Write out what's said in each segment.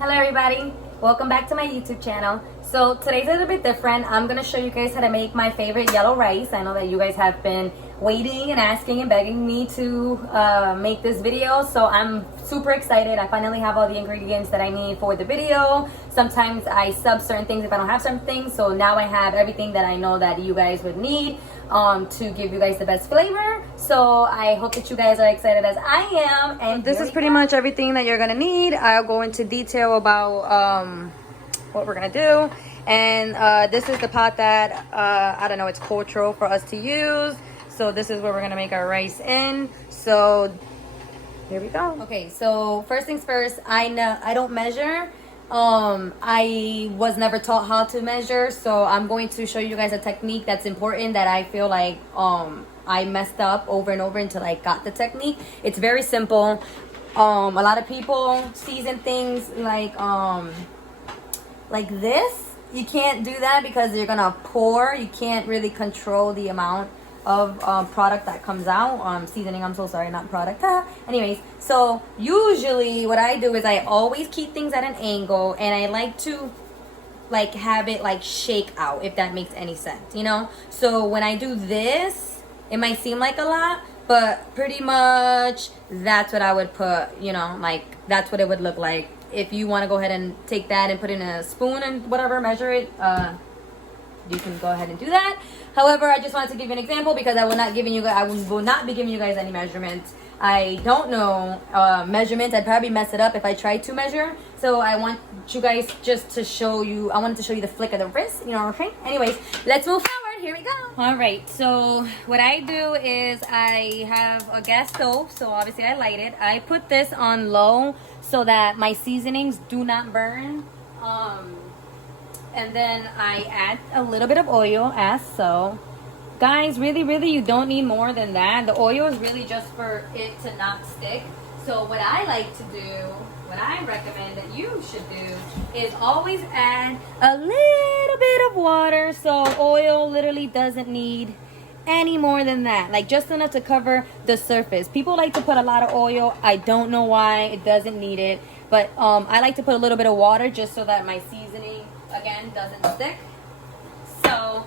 Hello everybody, welcome back to my YouTube channel. So today's a little bit different. I'm going to show you guys how to make my favorite yellow rice. I know that you guys have been waiting and asking and begging me to make this video, so I'm super excited. I finally have all the ingredients that I need for the video. Sometimes I sub certain things if I don't have certain things, so now I have everything that I know that you guys would need to give you guys the best flavor. So I hope that you guys are excited as I am. And this is pretty much everything that you're gonna need. I'll go into detail about what we're gonna do. And this is the pot that I don't know, it's cultural for us to use. So this is where we're gonna make our rice in. So here we go. Okay, so first things first, I don't measure. I was never taught how to measure, so I'm going to show you guys a technique that's important that I feel like I messed up over and over until I got the technique. It's very simple. A lot of people season things like this. You can't do that because you're gonna pour. You can't really control the amount of product that comes out. Seasoning, I'm so sorry, not product. Anyways, so usually what I do is I always keep things at an angle, and I like to like have it like shake out, if that makes any sense, you know. So when I do this, it might seem like a lot, but pretty much that's what I would put, you know, like that's what it would look like. If you want to go ahead and take that and put in a spoon and whatever, measure it, you can go ahead and do that. However, I just wanted to give you an example because I will not be giving you guys any measurements. I don't know measurements. I'd probably mess it up if I tried to measure. So I want you guys just to show you. I wanted to show you the flick of the wrist. You know what I'm saying? Anyways, let's move forward. Here we go. All right. So what I do is I have a gas stove. So obviously I light it. I put this on low so that my seasonings do not burn. And then I add a little bit of oil as so. Guys, really, you don't need more than that. The oil is really just for it to not stick. So what I like to do, what I recommend that you should do, is always add a little bit of water. So oil literally doesn't need any more than that, like just enough to cover the surface. People like to put a lot of oil. I don't know why. It doesn't need it, but I like to put a little bit of water just so that my seasoning again doesn't stick. So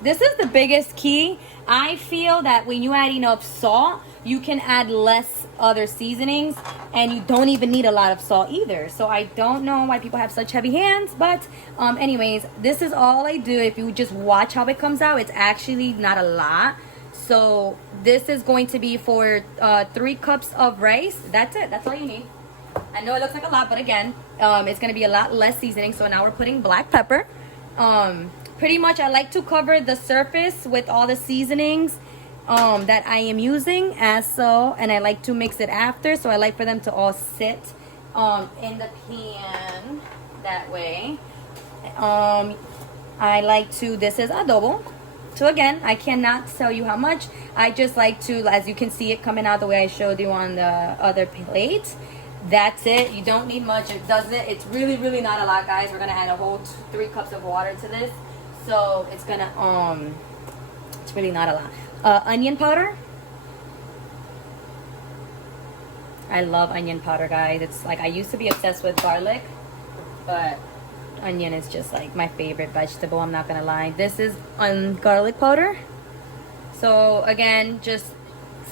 this is the biggest key. I feel that when you add enough salt, you can add less other seasonings, and you don't even need a lot of salt either. So I don't know why people have such heavy hands, but anyways, this is all I do. If you just watch how it comes out, it's actually not a lot. So this is going to be for 3 cups of rice. That's it. That's all you need. I know it looks like a lot, but again, it's going to be a lot less seasoning. So now we're putting black pepper. Pretty much I like to cover the surface with all the seasonings that I am using as so, and I like to mix it after. So I like for them to all sit in the pan that way. I like to, this is adobo. So again, I cannot tell you how much. I just like to, as you can see it coming out the way I showed you on the other plate. That's it. You don't need much. It doesn't. It's really not a lot, guys. We're gonna add a whole 3 cups of water to this, so it's gonna it's really not a lot. Onion powder. I love onion powder, guys. It's like I used to be obsessed with garlic, but onion is just like my favorite vegetable. I'm not gonna lie. This is garlic powder. So again, just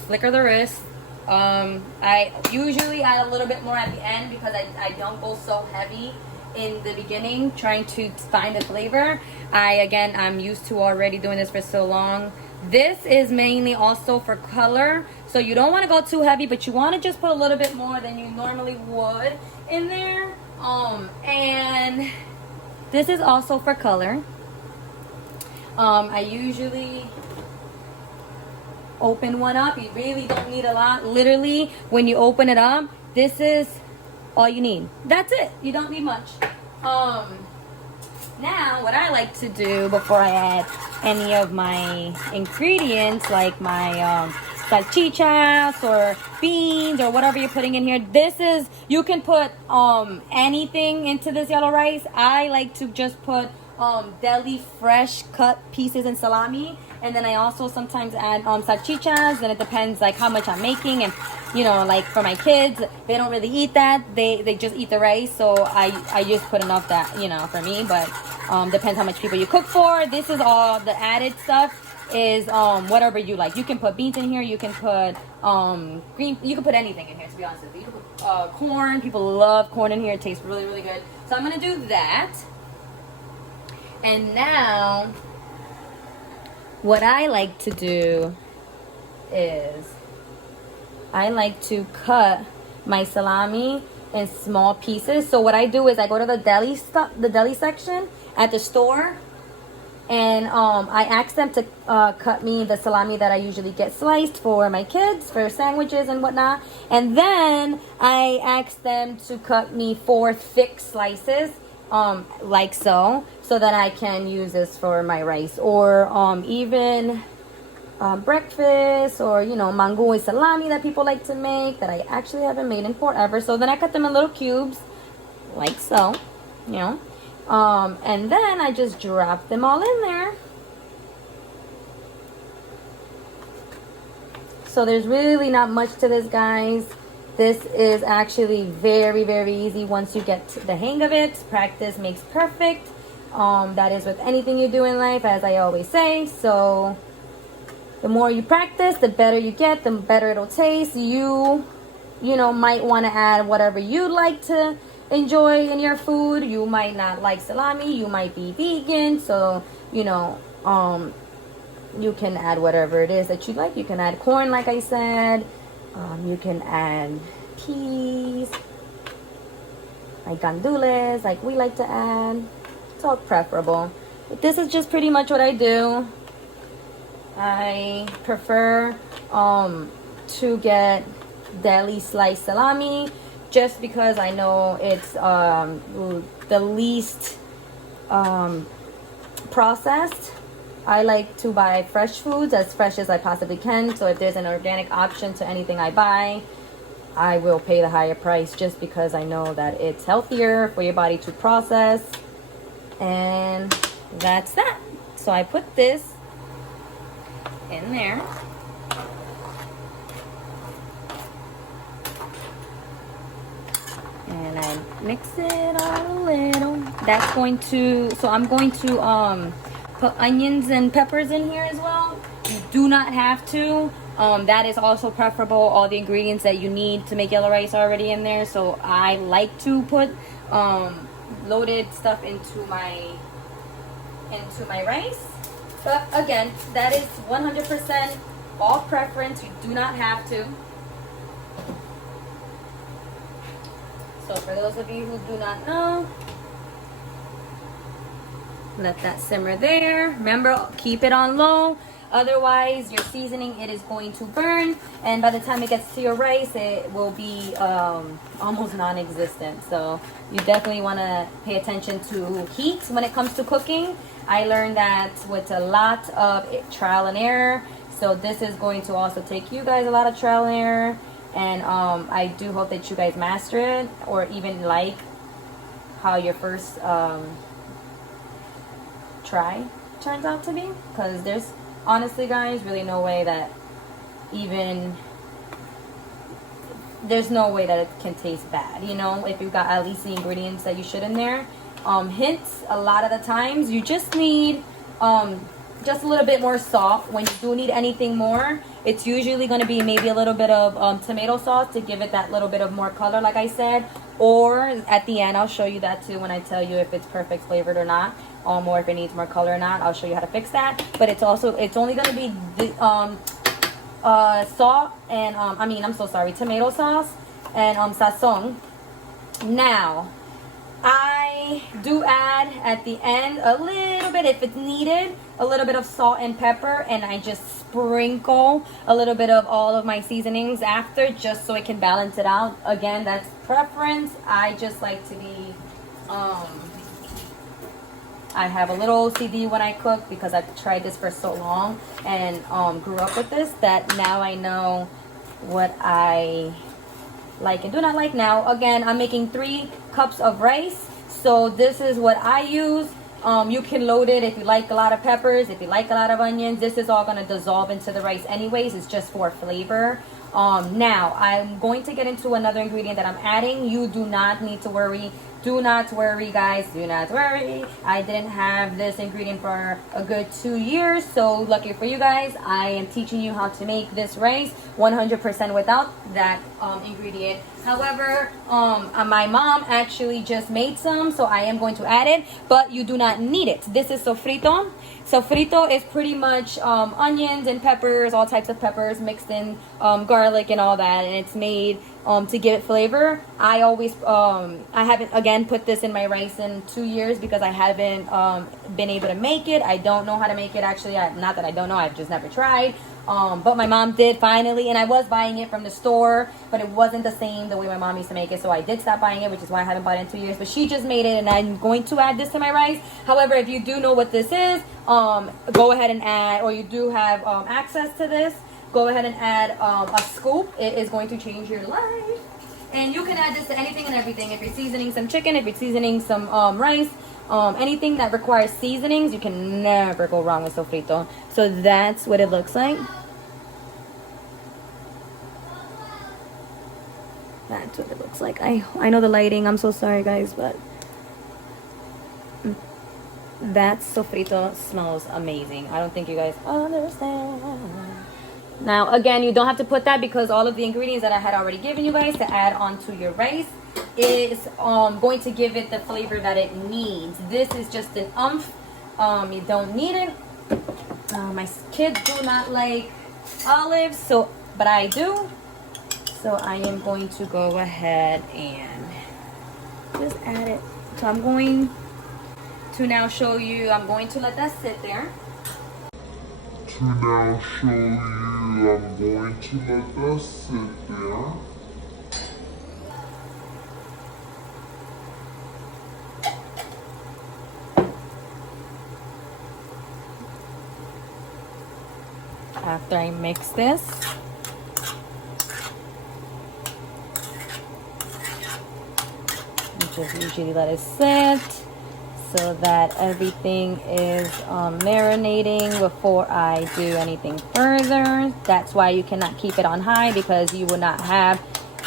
flicker the wrist. I usually add a little bit more at the end because I don't go so heavy in the beginning trying to find the flavor. I'm used to already doing this for so long. This is mainly also for color, so you don't want to go too heavy, but you want to just put a little bit more than you normally would in there. And this is also for color. I usually open one up. You really don't need a lot. Literally, when you open it up, this is all you need. That's it. You don't need much. Now, what I like to do before I add any of my ingredients, like my salchichas or beans or whatever you're putting in here, this is, you can put anything into this yellow rice. I like to just put deli fresh cut pieces and salami, and then I also sometimes add salchichas, and it depends like how much I'm making. And you know, like for my kids, they don't really eat that, they just eat the rice, so I just put enough that, you know, for me. But depends how much people you cook for. This is all the added stuff is whatever you like. You can put beans in here, you can put green, you can put anything in here, to be honest with you. You can put corn. People love corn in here. It tastes really, really good. So I'm gonna do that. And now what I like to do is I like to cut my salami in small pieces. So what I do is I go to the deli section at the store, and I ask them to cut me the salami that I usually get sliced for my kids for sandwiches and whatnot. And then I ask them to cut me 4 thick slices, like so that I can use this for my rice, or even breakfast, or you know, mango and salami that people like to make that I actually haven't made in forever. So then I cut them in little cubes, like so, you know. And then I just drop them all in there. So there's really not much to this, guys. This is actually very, very easy once you get the hang of it. Practice makes perfect. That is with anything you do in life, as I always say. So the more you practice, the better you get, the better it'll taste. You know, might want to add whatever you'd like to enjoy in your food. You might not like salami, you might be vegan, so you know, you can add whatever it is that you like. You can add corn, like I said. You can add peas, like gandules, like we like to add. It's all preferable, but this is just pretty much what I do. I prefer to get deli sliced salami, just because I know it's the least processed. I like to buy fresh foods, as fresh as I possibly can. So if there's an organic option to anything I buy, I will pay the higher price, just because I know that it's healthier for your body to process. And that's that. So I put this in there. And I mix it all a little. That's going to, so I'm going to put onions and peppers in here as well. You do not have to. That is also preferable. All the ingredients that you need to make yellow rice are already in there. So I like to put loaded stuff into my rice. But again, that is 100% all preference. You do not have to. So for those of you who do not know, let that simmer there. Remember, keep it on low. Otherwise, your seasoning, it is going to burn. And by the time it gets to your rice, it will be almost non-existent. So you definitely want to pay attention to heat when it comes to cooking. I learned that with a lot of trial and error. So this is going to also take you guys a lot of trial and error. And I do hope that you guys master it, or even like how your first try turns out to be. Because there's honestly, guys, really no way that there's no way that it can taste bad, you know, if you've got at least the ingredients that you should in there. Hints, a lot of the times you just need just a little bit more salt. When you do need anything more, it's usually going to be maybe a little bit of tomato sauce to give it that little bit of more color, like I said. Or at the end, I'll show you that too when I tell you if it's perfect flavored or not, or if it needs more color or not. I'll show you how to fix that. But it's only going to be the salt and tomato sauce and sazon. Now, I do add at the end a little bit, if it's needed, a little bit of salt and pepper, and I just sprinkle a little bit of all of my seasonings after, just so it can balance it out. Again, that's preference. I just like to be I have a little OCD when I cook, because I've tried this for so long and grew up with this, that now I know what I like and do not like. Now, again, I'm making 3 cups of rice, so this is what I use. You can load it if you like a lot of peppers, if you like a lot of onions. This is all going to dissolve into the rice anyways. It's just for flavor. Now, I'm going to get into another ingredient that I'm adding. You do not need to worry. Do not worry, guys. Do not worry. I didn't have this ingredient for a good 2 years. So lucky for you guys, I am teaching you how to make this rice 100% without that ingredient. However, my mom actually just made some, so I am going to add it, but you do not need it. This is sofrito. Sofrito is pretty much onions and peppers, all types of peppers mixed in, garlic and all that, and it's made to give it flavor. I always, I haven't, again, put this in my rice in 2 years because I haven't been able to make it. I don't know how to make it, actually. Not that I don't know, I've just never tried. But my mom did finally, and I was buying it from the store, but it wasn't the same the way my mom used to make it, so I did stop buying it, which is why I haven't bought it in 2 years. But she just made it, and I'm going to add this to my rice. However, if you do know what this is, go ahead and add, or you do have access to this, go ahead and add a scoop. It is going to change your life. And you can add this to anything and everything. If you're seasoning some chicken, if you're seasoning some rice, anything that requires seasonings, you can never go wrong with sofrito. So that's what it looks like. That's what it looks like. I know the lighting, I'm so sorry guys, but that sofrito smells amazing. I don't think you guys understand. Now again, you don't have to put that because all of the ingredients that I had already given you guys to add onto your rice is going to give it the flavor that it needs. This is just an you don't need it. My kids do not like olives, so but I do. So I am going to go ahead and just add it. So I'm going to now show you, I'm going to let that sit there. To now show you, I'm going to let that sit there. After I mix this, just usually let it sit so that everything is marinating before I do anything further. That's why you cannot keep it on high, because you will not have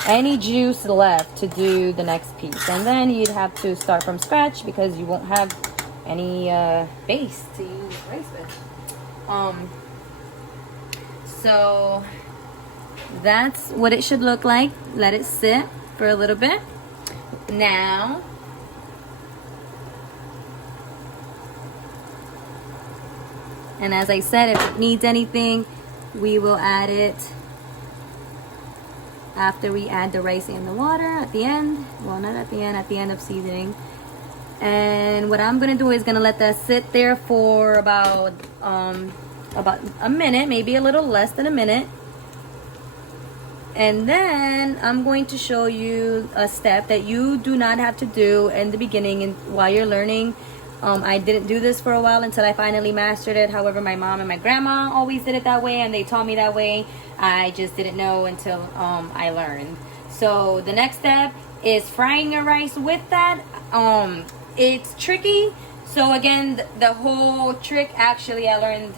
any juice left to do the next piece, and then you'd have to start from scratch because you won't have any base to use rice with. So that's what it should look like. Let it sit for a little bit. Now, and as I said, if it needs anything, we will add it after we add the rice and the water at the end. Well, not at the end of seasoning. And what I'm gonna do is gonna let that sit there for about a minute, maybe a little less than a minute. And then I'm going to show you a step that you do not have to do in the beginning and while you're learning. I didn't do this for a while until I finally mastered it. However, my mom and my grandma always did it that way, and they taught me that way. I just didn't know until I learned. So the next step is frying your rice with that. It's tricky. So again, the whole trick actually I learned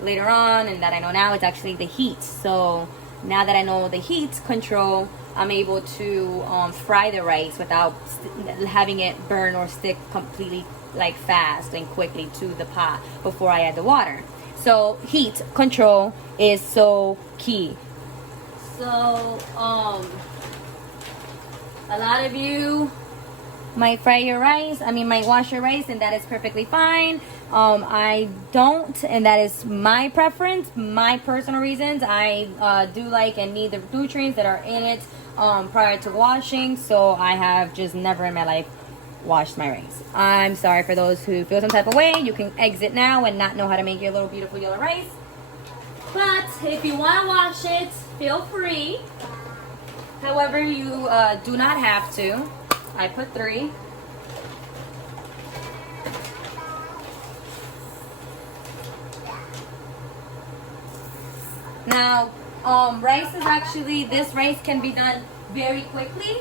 later on, and that I know now, it's actually the heat. So now that I know the heat control, I'm able to fry the rice without having it burn or stick completely like fast and quickly to the pot before I add the water. So heat control is so key. So a lot of you might fry your rice, might wash your rice, and that is perfectly fine. I don't, and that is my preference, my personal reasons. I do like and need the nutrients that are in it prior to washing, so I have just never in my life washed my rice. I'm sorry for those who feel some type of way. You can exit now and not know how to make your little beautiful yellow rice. But if you want to wash it, feel free. However, you do not have to. I put 3. Now, this rice can be done very quickly.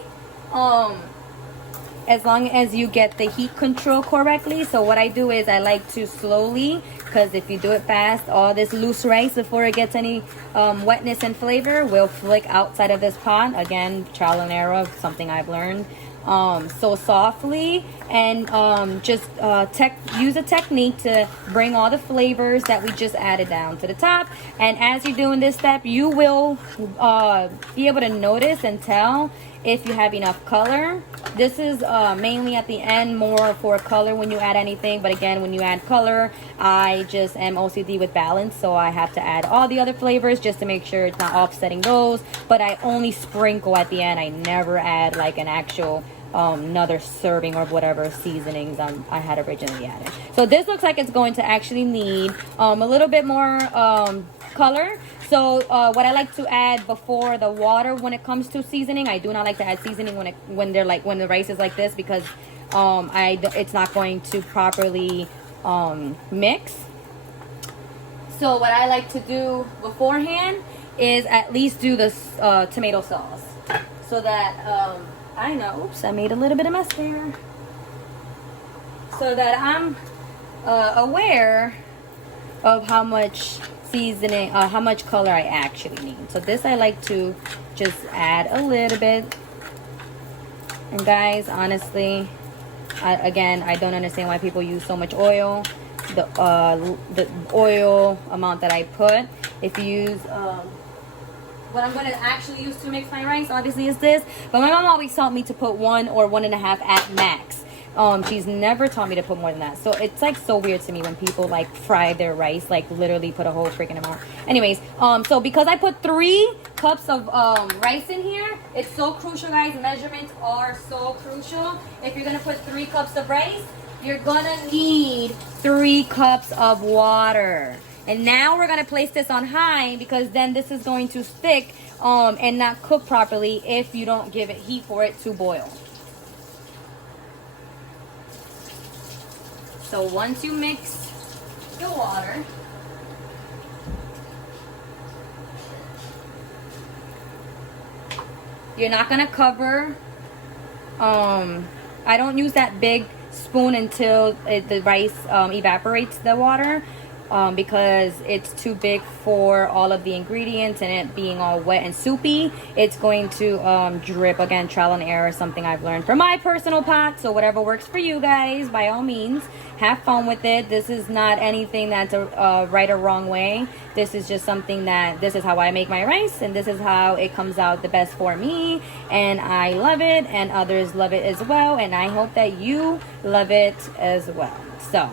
as long as you get the heat control correctly. So what I do is I like to slowly, because if you do it fast, all this loose rice before it gets any wetness and flavor will flick outside of this pot. Again, trial and error, something I've learned. So softly, and just use a technique to bring all the flavors that we just added down to the top. And as you're doing this step, you will be able to notice and tell if you have enough color. This is mainly at the end, more for color when you add anything. But again, when you add color, I just am OCD with balance, so I have to add all the other flavors just to make sure it's not offsetting those. But I only sprinkle at the end. I never add like an actual another serving or whatever seasonings I had originally added. So this looks like it's going to actually need a little bit more color. So what I like to add before the water when it comes to seasoning, I do not like to add seasoning when the rice is like this, because it's not going to properly mix. So what I like to do beforehand is at least do this tomato sauce, so that I know, oops, I made a little bit of mess there, so that I'm aware of how much seasoning, how much color I actually need. So this I like to just add a little bit. And guys, honestly, I don't understand why people use so much oil. The oil amount that I put, if you use what I'm going to actually use to mix my rice, obviously, is this. But my mom always taught me to put 1 or 1.5 at max. She's never taught me to put more than that. So it's like so weird to me when people like fry their rice, like literally put a whole freaking amount. Anyways, so because I put 3 cups of rice in here, it's so crucial, guys. Measurements are so crucial. If you're going to put 3 cups of rice, you're going to need 3 cups of water. And now we're going to place this on high, because then this is going to stick and not cook properly if you don't give it heat for it to boil. So once you mix the water, you're not going to cover. I don't use that big spoon until the rice evaporates the water. Because it's too big for all of the ingredients and it being all wet and soupy, it's going to drip. Again, trial and error, something I've learned from my personal pot. So whatever works for you guys, by all means, have fun with it. This is not anything that's a right or wrong way. This is just something that, this is how I make my rice, and this is how it comes out the best for me, and I love it, and others love it as well, and I hope that you love it as well. So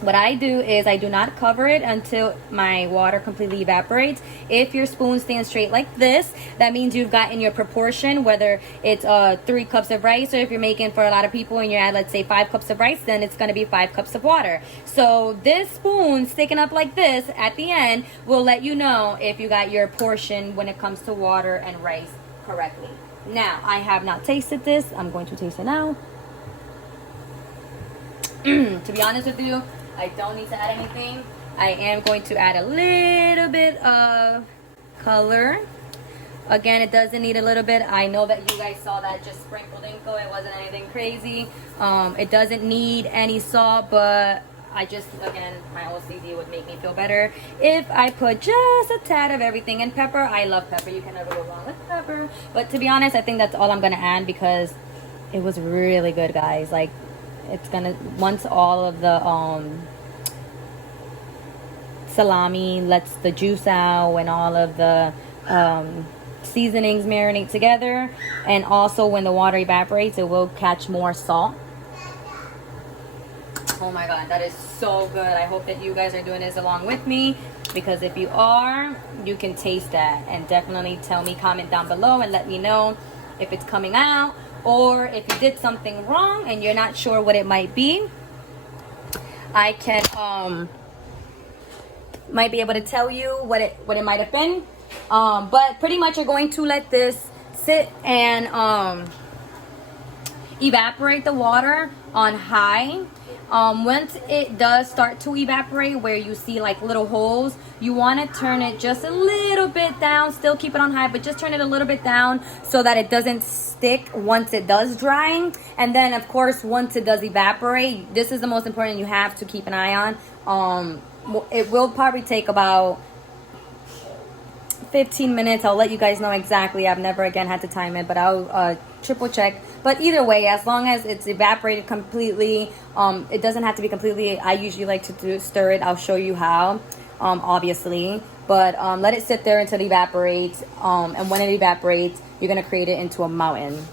what I do is I do not cover it until my water completely evaporates. If your spoon stands straight like this, that means you've gotten your proportion, whether it's 3 cups of rice, or if you're making for a lot of people and you add, let's say, 5 cups of rice, then it's going to be 5 cups of water. So this spoon sticking up like this at the end will let you know if you got your portion when it comes to water and rice correctly. Now, I have not tasted this. I'm going to taste it now. To be honest with you, I don't need to add anything. I am going to add a little bit of color. Again, it doesn't need a little bit. I know that you guys saw that just sprinkled in, so it wasn't anything crazy. It doesn't need any salt, but I just, again, my OCD would make me feel better if I put just a tad of everything. And pepper, I love pepper. You can never go wrong with pepper. But to be honest, I think that's all I'm going to add, because it was really good, guys. Like, it's gonna, once all of the salami lets the juice out and all of the seasonings marinate together, and also when the water evaporates, it will catch more salt. Oh my god, that is so good. I hope that you guys are doing this along with me, because if you are, you can taste that. And definitely tell me, comment down below and let me know if it's coming out, or if you did something wrong and you're not sure what it might be. I can might be able to tell you what it might have been. But pretty much you're going to let this sit and evaporate the water on high. Once it does start to evaporate, where you see like little holes, you want to turn it just a little bit down. Still keep it on high, but just turn it a little bit down so that it doesn't stick once it does dry. And then of course, once it does evaporate, this is the most important, you have to keep an eye on. It will probably take about 15 minutes. I'll let you guys know exactly. I've never again had to time it, but I'll triple check. But either way, as long as it's evaporated completely, it doesn't have to be completely. I usually like to stir it. I'll show you how, obviously. But let it sit there until it evaporates. And when it evaporates, you're going to create it into a mountain.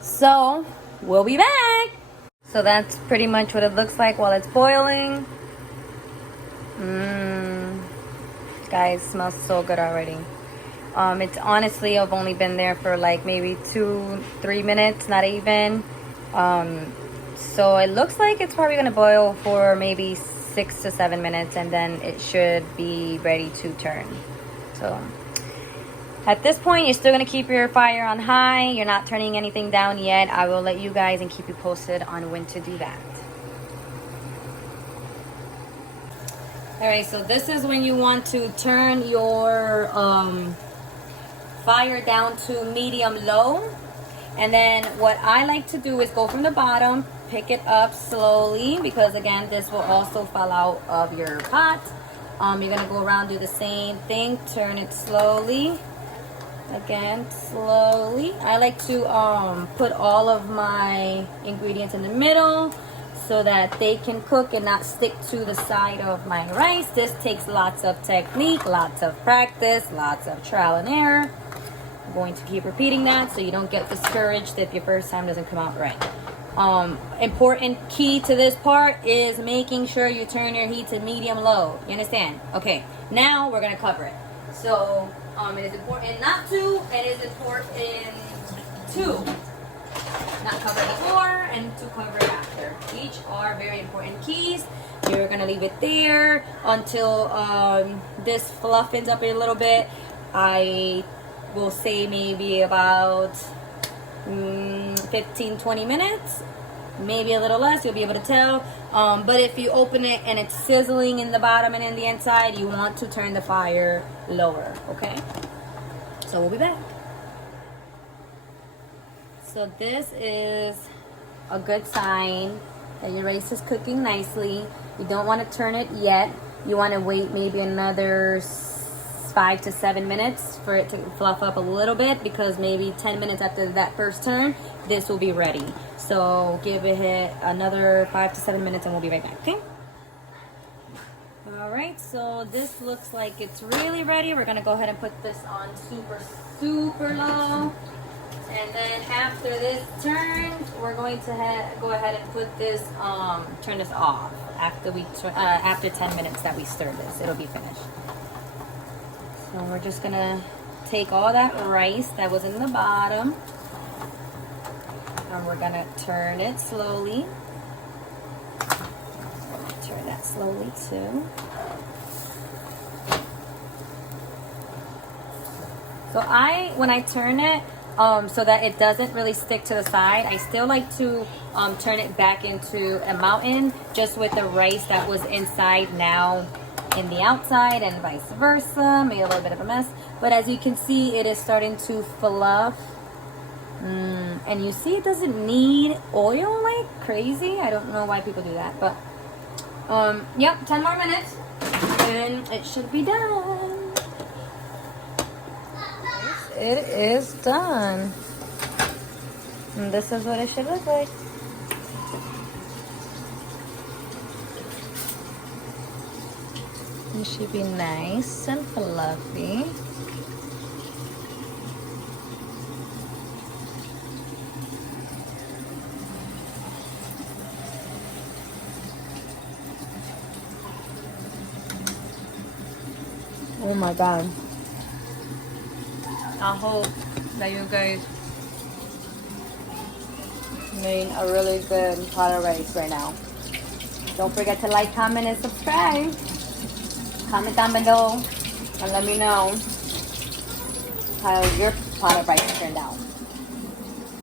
So, we'll be back. So that's pretty much what it looks like while it's boiling. Guys, smells so good already. It's honestly, I've only been there for like maybe 2-3 minutes, not even. So it looks like it's probably gonna boil for maybe 6 to 7 minutes, and then it should be ready to turn. So at this point, you're still gonna keep your fire on high. You're not turning anything down yet. I will let you guys and keep you posted on when to do that. Alright, so this is when you want to turn your fire down to medium low. And then what I like to do is go from the bottom, pick it up slowly, because again, this will also fall out of your pot. You're gonna go around, do the same thing, turn it slowly. Again, slowly. I like to put all of my ingredients in the middle, so that they can cook and not stick to the side of my rice. This takes lots of technique, lots of practice, lots of trial and error. I'm going to keep repeating that so you don't get discouraged if your first time doesn't come out right. Important key to this part is making sure you turn your heat to medium low. You understand? Okay, now we're gonna cover it. So it is important not to, it is important to not cover before and to cover after. Each are very important keys. You're gonna leave it there until this fluffens up a little bit. I will say maybe about 15-20 minutes, maybe a little less. You'll be able to tell. But if you open it and it's sizzling in the bottom and in the inside, you want to turn the fire lower. Okay, so we'll be back. So this is a good sign that your rice is cooking nicely. You don't want to turn it yet. You want to wait maybe another 5 to 7 minutes for it to fluff up a little bit, because maybe 10 minutes after that first turn, this will be ready. So give it another 5 to 7 minutes and we'll be right back, okay? Alright, so this looks like it's really ready. We're going to go ahead and put this on super low. And then after this turns, we're going to go ahead and put this, turn this off. After 10 minutes that we stir this, it'll be finished. So we're just gonna take all that rice that was in the bottom, and we're gonna turn it slowly. Turn that slowly too. So when I turn it, so that it doesn't really stick to the side, I still like to turn it back into a mountain, just with the rice that was inside now in the outside, and vice versa. Made a little bit of a mess, but as you can see, it is starting to fluff. And you see, it doesn't need oil like crazy. I don't know why people do that, but yep, 10 more minutes and it should be done. It is done. And this is what it should look like. It should be nice and fluffy. Oh my God. I hope that you guys made a really good pot of rice right now. Don't forget to like, comment, and subscribe. Comment down below and let me know how your pot of rice turned out.